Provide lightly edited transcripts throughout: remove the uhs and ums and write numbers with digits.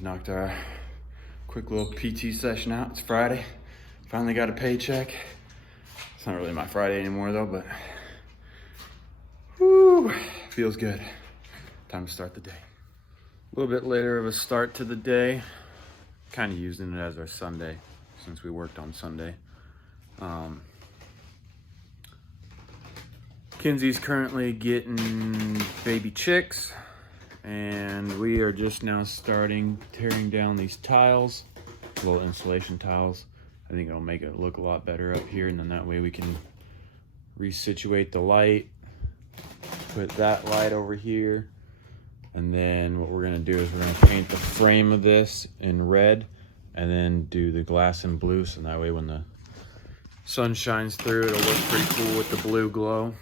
Just knocked our quick little PT session out. It's Friday. Finally got a paycheck. It's not really my Friday anymore though, but whew, feels good. Time to start the day. A little bit later of a start to the day. Kind of using it as our Sunday since we worked on Sunday. Kinsey's currently getting baby chicks, and we are just now starting tearing down these tiles, little insulation tiles. I think it'll make it look a lot better up here, and then that way we can resituate the light, put that light over here, and then what we're gonna do is we're gonna paint the frame of this in red and then do the glass in blue, so that way when the sun shines through, it'll look pretty cool with the blue glow.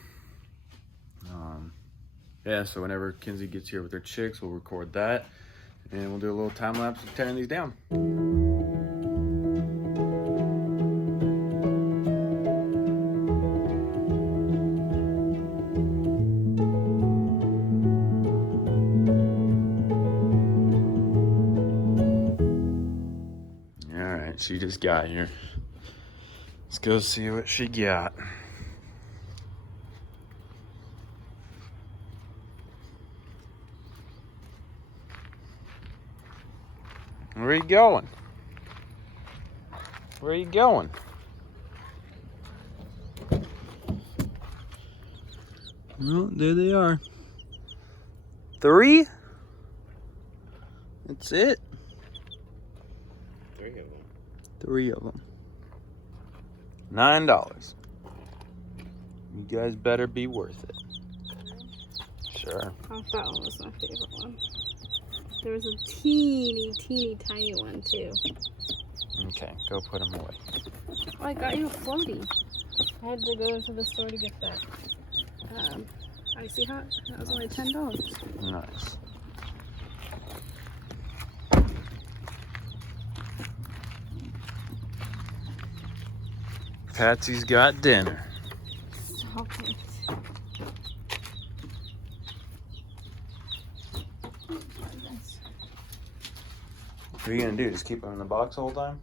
Yeah, so whenever Kinsey gets here with her chicks, we'll record that, and we'll do a little time lapse of tearing these down. All right, she just got here. Let's go see what she got. Where are you going? Where are you going? Well, there they are. 3? That's it. 3 of them. 3 of them. $9. You guys better be worth it. Sure. Oh, that one was my favorite one. There was a teeny tiny one too. Okay, go put them away. Oh, I got you a floaty. I had to go to the store to get that icy hot. That was only $10. Nice. Patsy's got dinner. Stop it. What are you gonna do? Just keep them in the box the whole time?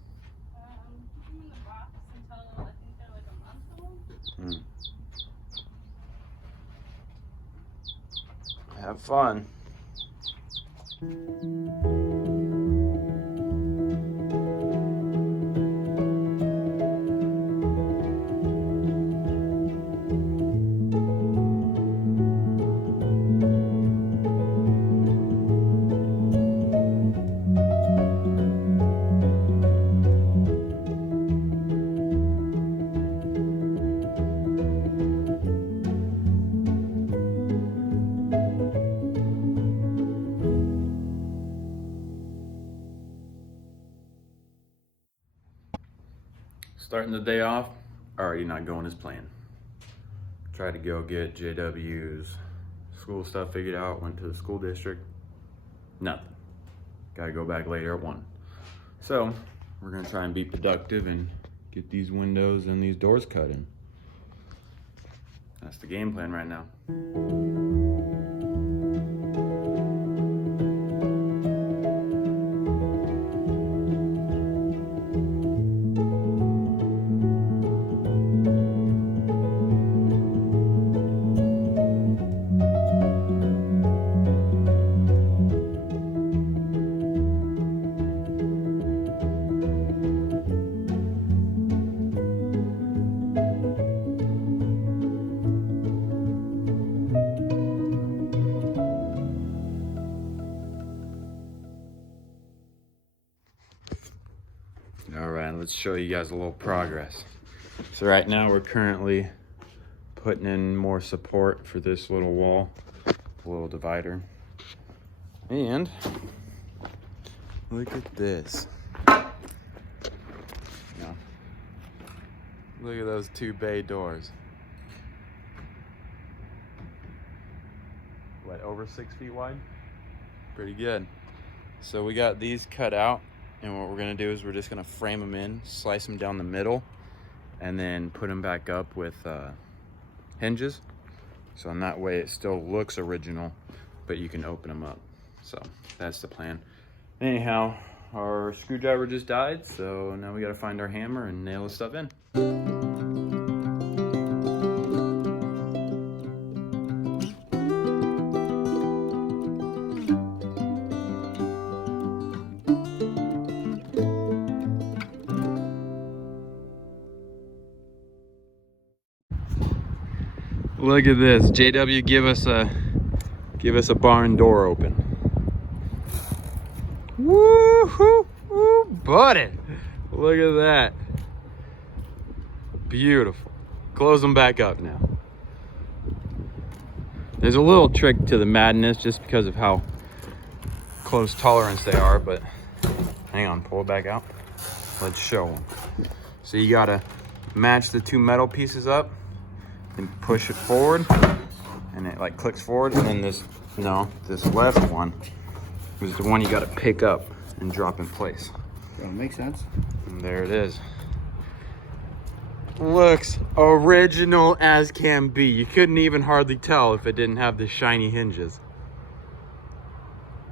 Keep them in the box until I think they're like a month old. Have fun. Starting the day off, already not going as planned. Tried to go get JW's school stuff figured out, went to the school district, nothing. Gotta go back later at 1. So, we're gonna try and be productive and get these windows and these doors cut in. That's the game plan right now. All right, let's show you guys a little progress. So right now we're currently putting in more support for this little wall, a little divider. And look at this. Now, look at those 2 bay doors. What, over 6 feet wide? Pretty good. So we got these cut out. And what we're gonna do is we're just gonna frame them in, slice them down the middle, and then put them back up with hinges. So in that way it still looks original, but you can open them up. So that's the plan. Anyhow, our screwdriver just died, so now we gotta find our hammer and nail the stuff in. Look at this. JW give us a barn door open. Woo-hoo, woo, buddy. Look at that. Beautiful. Close them back up now. There's a little trick to the madness just because of how close tolerance they are, but hang on, pull it back out. Let's show them. So you gotta match the two metal pieces up and push it forward, and it like clicks forward, and then this left one is the one you gotta pick up and drop in place. That makes sense. And there it is. Looks original as can be. You couldn't even hardly tell if it didn't have the shiny hinges.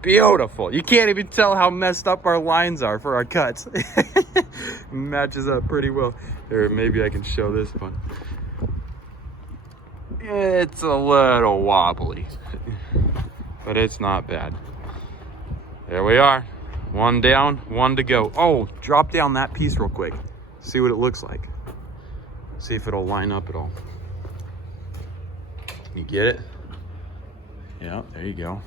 Beautiful. You can't even tell how messed up our lines are for our cuts. Matches up pretty well. Or maybe I can show this one. It's a little wobbly, but it's not bad. There we are. One down, one to go. Oh, drop down that piece real quick. See what it looks like. See if it'll line up at all. You get it? Yeah, there you go.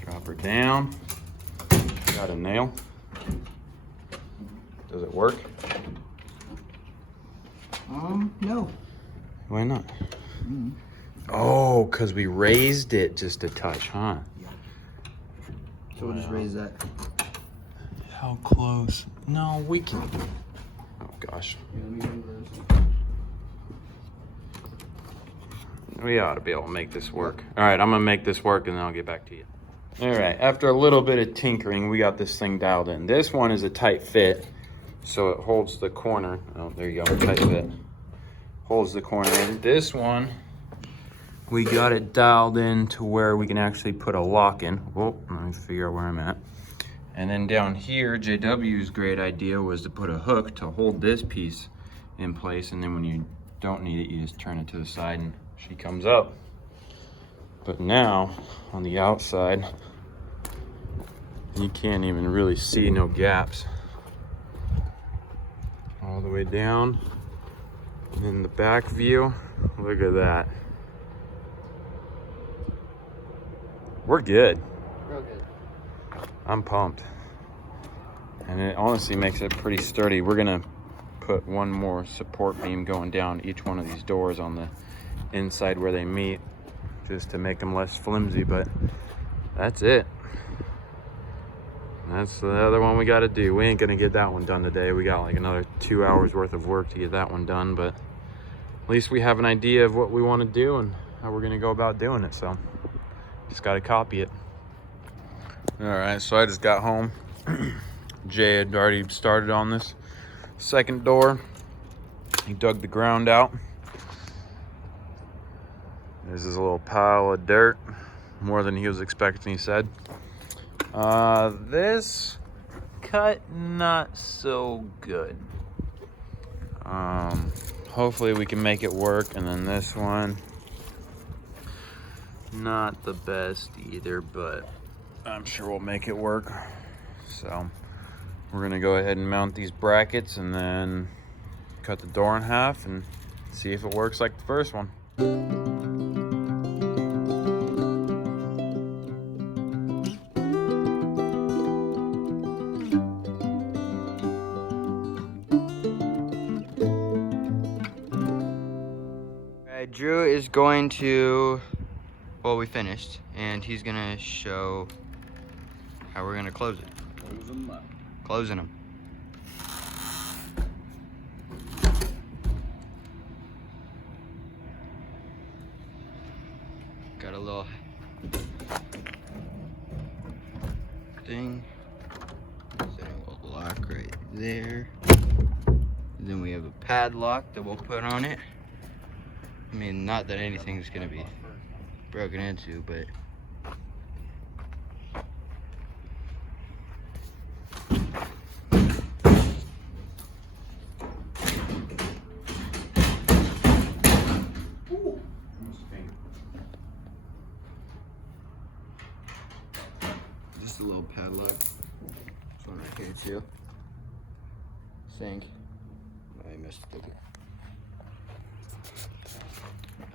Drop her down. Got a nail. Does it work? No. Why not? Oh, because we raised it just a touch, huh? Yeah. So we'll just raise that. How close? No, we can. Oh, gosh. We ought to be able to make this work. All right, I'm going to make this work, and then I'll get back to you. All right, after a little bit of tinkering, we got this thing dialed in. This one is a tight fit, so it holds the corner. Oh, there you go, tight fit. Holds the corner in. This one, we got it dialed in to where we can actually put a lock in. Oh, let me figure out where I'm at. And then down here, JW's great idea was to put a hook to hold this piece in place, and then when you don't need it, you just turn it to the side and she comes up. But now, on the outside, you can't even really see no gaps. All the way down. And in the back view, look at that. We're good. Real good. I'm pumped. And it honestly makes it pretty sturdy. We're gonna put one more support beam going down each one of these doors on the inside where they meet, just to make them less flimsy, but that's it. That's the other one we gotta do. We ain't gonna get that one done today. We got like another 2 hours worth of work to get that one done, but at least we have an idea of what we wanna do and how we're gonna go about doing it, so just gotta copy it. All right, so I just got home. Jay had already started on this second door. He dug the ground out. There's this little pile of dirt, more than he was expecting, he said. This cut, not so good. Hopefully we can make it work. And then this one, not the best either, but I'm sure we'll make it work. So we're gonna go ahead and mount these brackets and then cut the door in half and see if it works like the first one. Drew is going to, well, we finished, and he's gonna show how we're gonna close it. Close them up. Closing them. Got a little thing. Setting a lock right there. And then we have a padlock that we'll put on it. I mean, not that anything's gonna be broken into, but a little padlock. This one right here too. Sink. I missed it.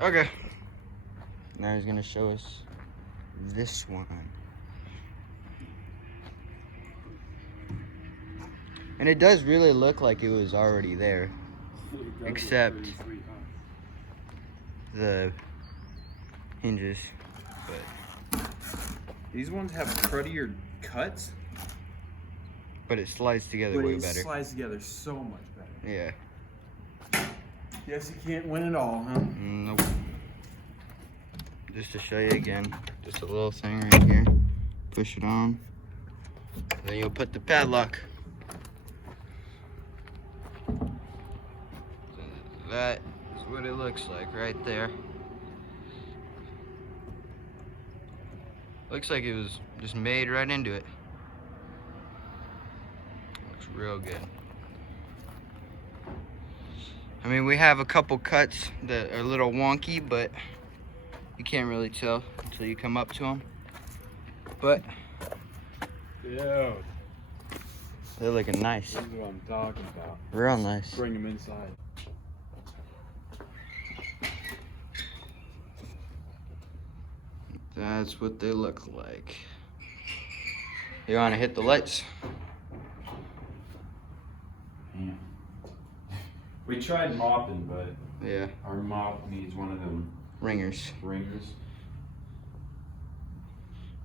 Okay. Now he's gonna show us this one. And it does really look like it was already there. Except the hinges. But These ones have cruddier cuts, it slides together way better. slides together so much better. Yeah. Guess you can't win it all, huh? Nope. Just to show you again, just a little thing right here. Push it on. Then you'll put the padlock. That is what it looks like right there. Looks like it was just made right into it. Looks real good. I mean, we have a couple cuts that are a little wonky, but you can't really tell until you come up to them. But Yeah. they're looking nice. This is what I'm talking about. Real nice. Bring them inside. That's what they look like. You want to hit the lights? Yeah. We tried mopping, but Yeah, our mop needs one of them ringers. ringers.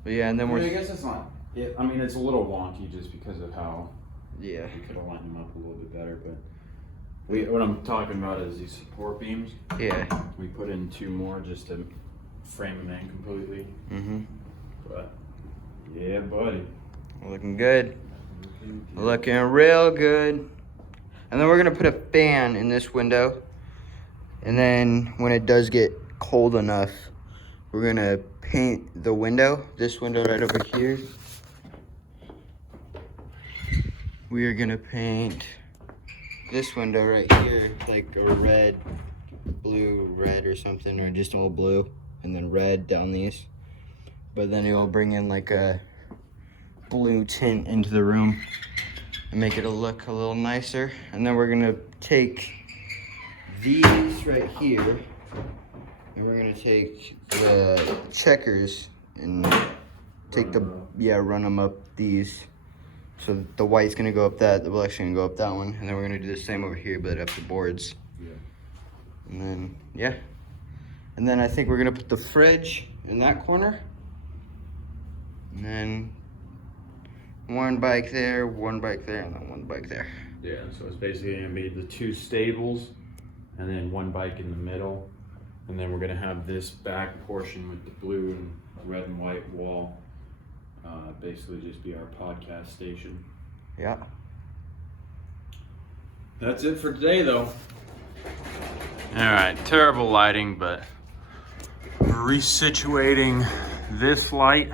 But yeah, and then I we're guess it's not. I mean, it's a little wonky just because of how yeah. we could have lined them up a little bit better. But what I'm talking about is these support beams. Yeah. We put in 2 more just to frame them in completely. Mhm. But yeah, buddy. Looking good. Looking real good. And then we're gonna put a fan in this window. And then when it does get cold enough, we're gonna paint the window, this window right over here. We are gonna paint this window right here, like a red, blue, red or something, or just all blue, and then red down these. But then it will bring in like a blue tint into the room and make it look a little nicer. And then we're gonna take these right here, and we're gonna take the checkers and take run them up these. So the white's gonna go up that, the black's gonna go up that one, and then we're gonna do the same over here, but up the boards. Yeah. And then, yeah. And then I think we're gonna put the fridge in that corner. And then one bike there, and then one bike there. Yeah, so it's basically gonna be the 2 stables and then 1 bike in the middle. And then we're gonna have this back portion with the blue and red and white wall. Basically just be our podcast station. Yeah. That's it for today though. Alright, terrible lighting, but we're resituating this light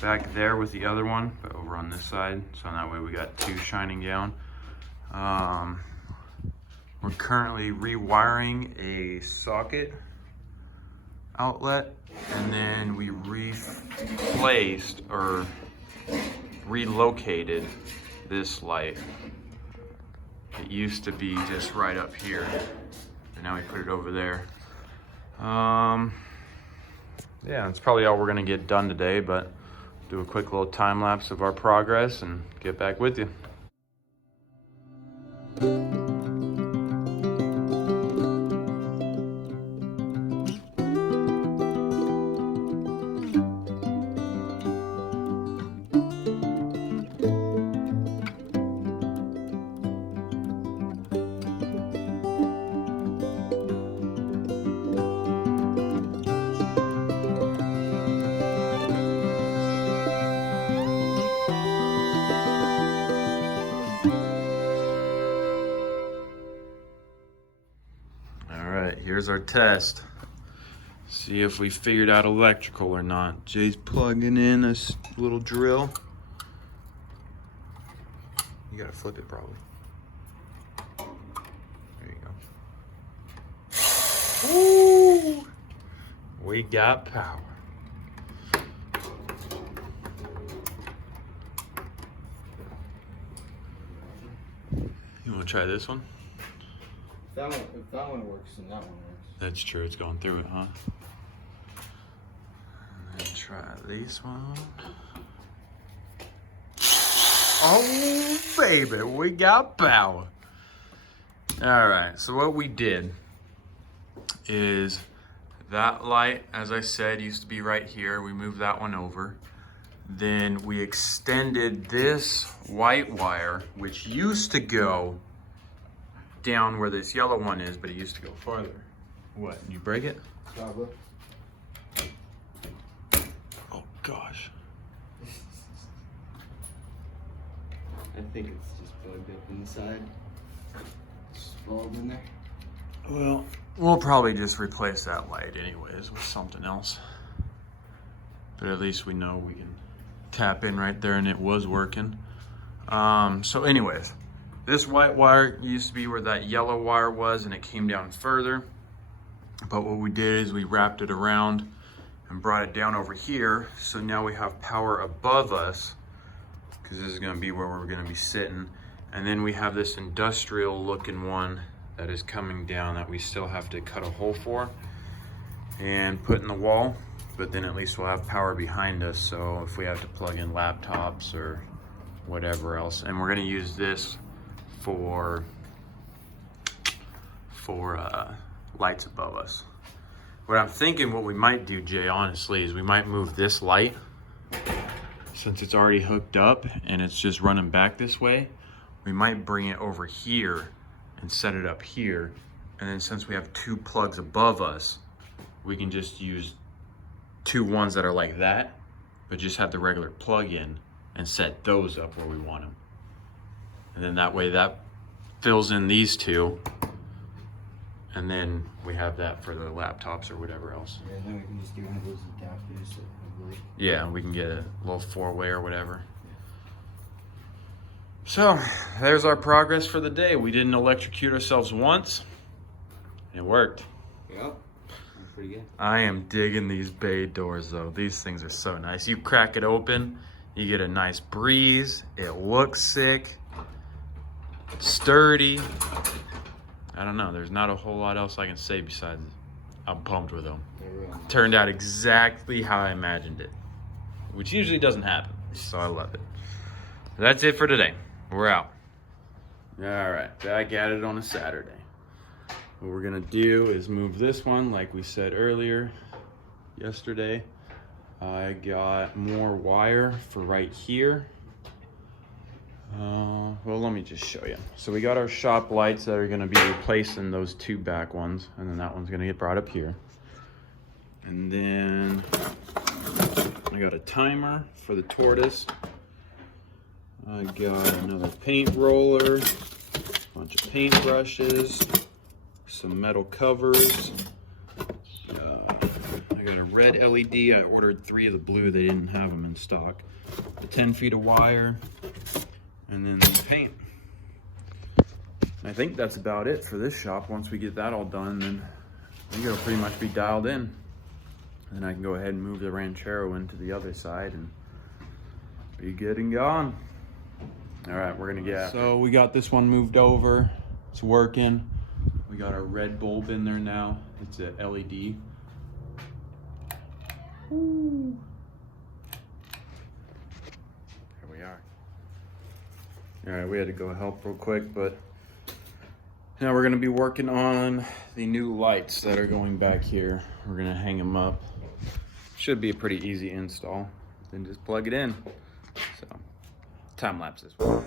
back there with the other one, but over on this side, so that way we got 2 shining down. We're currently rewiring a socket outlet, and then we replaced or relocated this light. It used to be just right up here, and now we put it over there. Yeah, that's probably all we're gonna get done today, but do a quick little time lapse of our progress and get back with you. Here's our test. See if we figured out electrical or not. Jay's plugging in a little drill. You gotta flip it probably. There you go. Woo! We got power. We'll try this one. If that one works, then that one works. That's true, it's going through it, huh? And then try this one. Oh, baby, we got power. All right, so what we did is that light, as I said, used to be right here. We moved that one over. Then we extended this white wire, which used to go down where this yellow one is, but it used to go farther. What, you break it? Probably. Oh gosh. I think it's just plugged up inside. Just bulb in there. Well, we'll probably just replace that light anyways with something else. But at least we know we can tap in right there and it was working. So anyways, this white wire used to be where that yellow wire was and it came down further. But what we did is we wrapped it around and brought it down over here. So now we have power above us because this is gonna be where we're gonna be sitting. And then we have this industrial looking one that is coming down that we still have to cut a hole for and put in the wall. But then at least we'll have power behind us. So if we have to plug in laptops or whatever else, and we're gonna use this for lights above us. What I'm thinking what we might do, Jay, honestly, is we might move this light, since it's already hooked up and it's just running back this way, we might bring it over here and set it up here. And then since we have two plugs above us, we can just use two ones that are like that, but just have the regular plug in and set those up where we want them. And then that way that fills in these two. And then we have that for the laptops or whatever else. Yeah, and then we can just do one of those adapters that have like... Yeah, we can get a little four-way or whatever. So, there's our progress for the day. We didn't electrocute ourselves once. It worked. Yep. Pretty good. I am digging these bay doors though. These things are so nice. You crack it open, you get a nice breeze. It looks sick. Sturdy. I don't know. There's not a whole lot else I can say besides I'm pumped with them. They're real nice. Turned out exactly how I imagined it, which usually doesn't happen. So I love it. That's it for today. We're out. All right, back at it on a Saturday. What we're gonna do is move this one, like we said earlier, yesterday. I got more wire for right here. Well, let me just show you. So we got our shop lights that are gonna be replacing those two back ones, and then that one's gonna get brought up here. And then I got a timer for the tortoise. I got another paint roller, a bunch of paint brushes, some metal covers. I got a red LED. I ordered 3 of the blue. They didn't have them in stock. 10 feet of wire, and then the paint. I think that's about it for this shop. Once we get that all done, then we'll pretty much be dialed in. And then I can go ahead and move the Ranchero into the other side and be good and gone. All right, we're gonna get. So we got this one moved over. It's working. We got our red bulb in there now. It's a LED. Ooh. Here we are. All right, we had to go help real quick, but now we're gonna be working on the new lights that are going back here. We're gonna hang them up. Should be a pretty easy install. Then just plug it in. So, time lapse this one.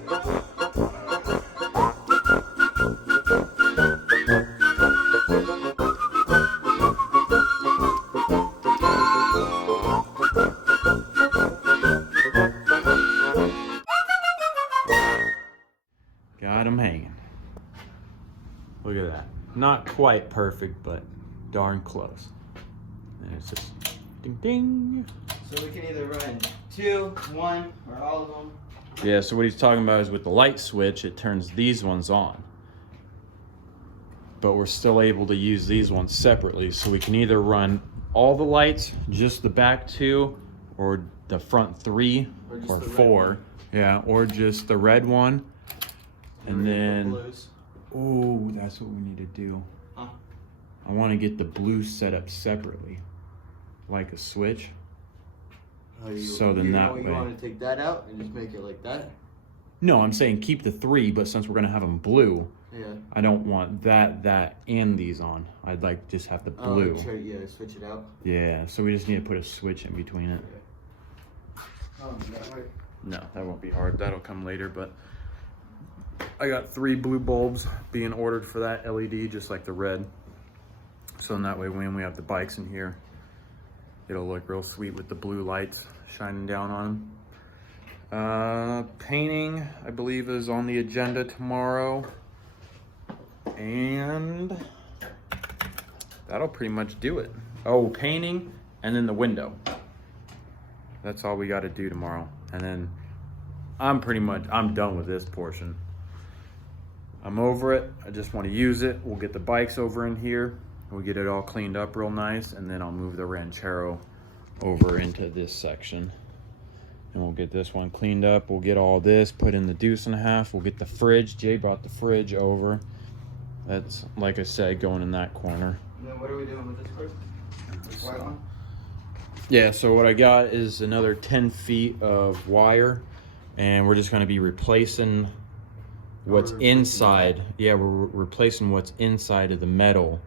Got them hanging. Look at that. Not quite perfect, but darn close. And it's just ding ding. So we can either run 2, 1, or all of them. Yeah, so what he's talking about is with the light switch, it turns these ones on. But we're still able to use these ones separately. So we can either run all the lights, just the back 2, or the front 3, or 4. Yeah, or just the red one. And then, blues. oh, that's what we need to do. Huh? I want to get the blue set up separately, like a switch. So then that way. You want to take that out and just make it like that? No, I'm saying keep the 3, but since we're gonna have them blue, Yeah. I don't want that, and these on. I'd like to just have the blue. Oh, sure, yeah, switch it out. Yeah, so we just need to put a switch in between it. Oh, that way. No, that won't be hard. That'll come later, but I got 3 blue bulbs being ordered for that LED, just like the red. So in that way, when we have the bikes in here, it'll look real sweet with the blue lights shining down on them. Painting, I believe, is on the agenda tomorrow. And that'll pretty much do it. Oh, painting and then the window. That's all we got to do tomorrow. And then I'm done with this portion. I'm over it. I just want to use it. We'll get the bikes over in here. We'll get it all cleaned up real nice. And then I'll move the Ranchero over into this section. And we'll get this one cleaned up. We'll get all this, put in the 2.5. We'll get the fridge. Jay brought the fridge over. That's, like I said, going in that corner. And then what are we doing with this cord? This white one? Yeah, so what I got is another 10 feet of wire, and we're just going to be replacing what's inside. Yeah, we're replacing what's inside of the metal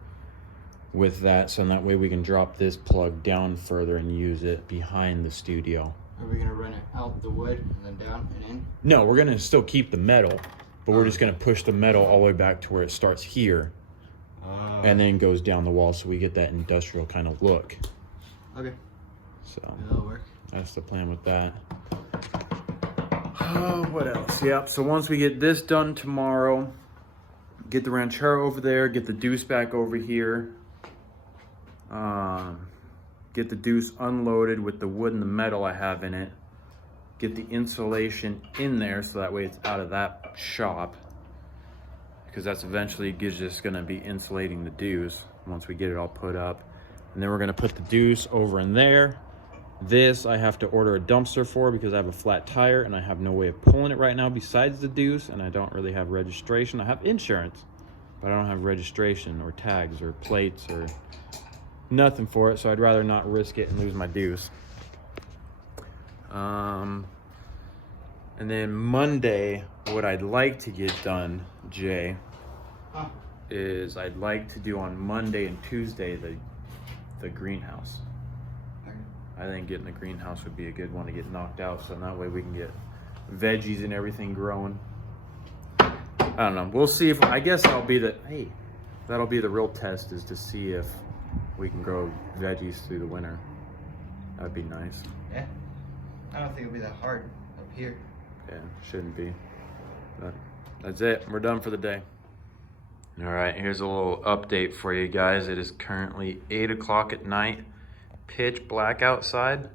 with that, so that way we can drop this plug down further and use it behind the studio. Are we gonna run it out the wood and then down and in? No, we're going to still keep the metal, but we're just going to push the metal all the way back to where it starts here and then goes down the wall, so we get that industrial kind of look. Okay. So That'll work. that's the plan with that. What else? Yep, so once we get this done tomorrow, get the Ranchero over there, get the Deuce back over here, get the Deuce unloaded with the wood and the metal I have in it, get the insulation in there so that way it's out of that shop, because that's eventually just going to be insulating the Deuce once we get it all put up. And then we're going to put the Deuce over in there. This I have to order a dumpster for because I have a flat tire and I have no way of pulling it right now besides the Deuce, and I don't really have registration. I have insurance, but I don't have registration or tags or plates or nothing for it, so I'd rather not risk it and lose my Deuce. And then Monday, what I'd like to get done, Jay, is I'd like to do on Monday and Tuesday the greenhouse. I think getting the greenhouse would be a good one to get knocked out, so that way we can get veggies and everything growing. I don't know. We'll see if, I guess that'll be the real test, is to see if we can grow veggies through the winter. That'd be nice. Yeah. I don't think it'll be that hard up here. Yeah, shouldn't be. But that's it. We're done for the day. All right, here's a little update for you guys. It is currently 8 o'clock at night. Pitch black outside.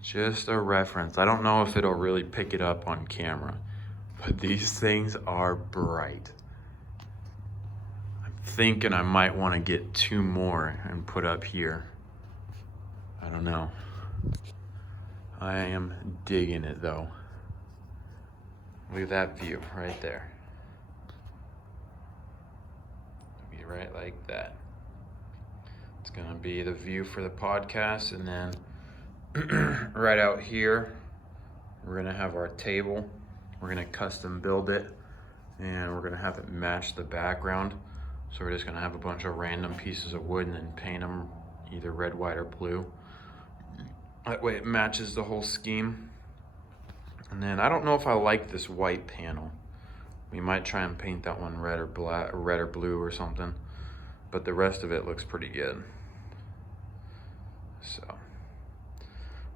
Just a reference. I don't know if it'll really pick it up on camera, but these things are bright. I'm thinking I might want to get 2 more and put up here. I don't know. I am digging it though. Look at that view right there. Be right like that. It's gonna be the view for the podcast, and then right out here, we're gonna have our table. We're gonna custom build it, and we're gonna have it match the background. So we're just gonna have a bunch of random pieces of wood and then paint them either red, white, or blue. That way it matches the whole scheme. And then I don't know if I like this white panel. We might try and paint that one red or black, or red or blue or something. But the rest of it looks pretty good. So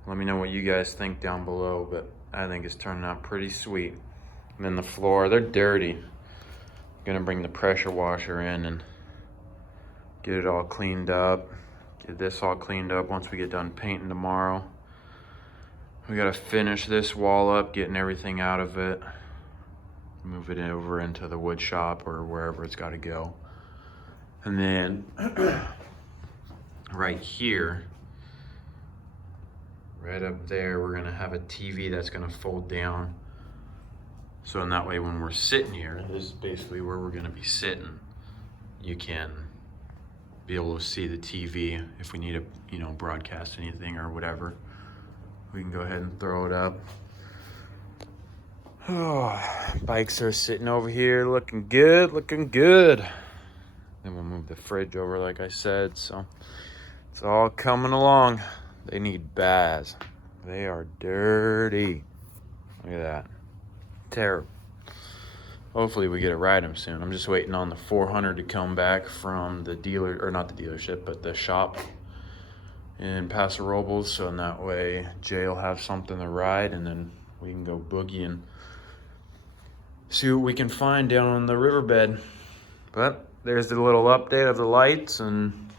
let me know what you guys think down below, but I think it's turning out pretty sweet. And then the floor, they're dirty. I'm gonna bring the pressure washer in and get it all cleaned up. Get this all cleaned up once we get done painting tomorrow. We gotta finish this wall up, getting everything out of it. Move it over into the wood shop or wherever it's gotta go. And then right here, right up there, we're gonna have a TV that's gonna fold down. So in that way, when we're sitting here, this is basically where we're gonna be sitting. You can be able to see the TV if we need to, you know, broadcast anything or whatever. We can go ahead and throw it up. Oh, bikes are sitting over here looking good, looking good. Then we'll move the fridge over like I said, so it's all coming along. They need baths. They are dirty. Look at that. Terrible. Hopefully we get to ride them soon. I'm just waiting on the 400 to come back from the dealer, or not the dealership, but the shop in Paso Robles. So in that way, Jay will have something to ride, and then we can go boogie and see what we can find down on the riverbed. But there's the little update of the lights, and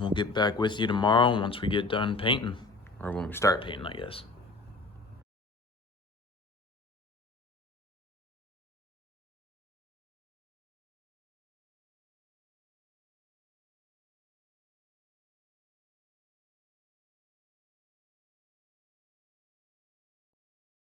we'll get back with you tomorrow once we get done painting, or when we start painting, I guess.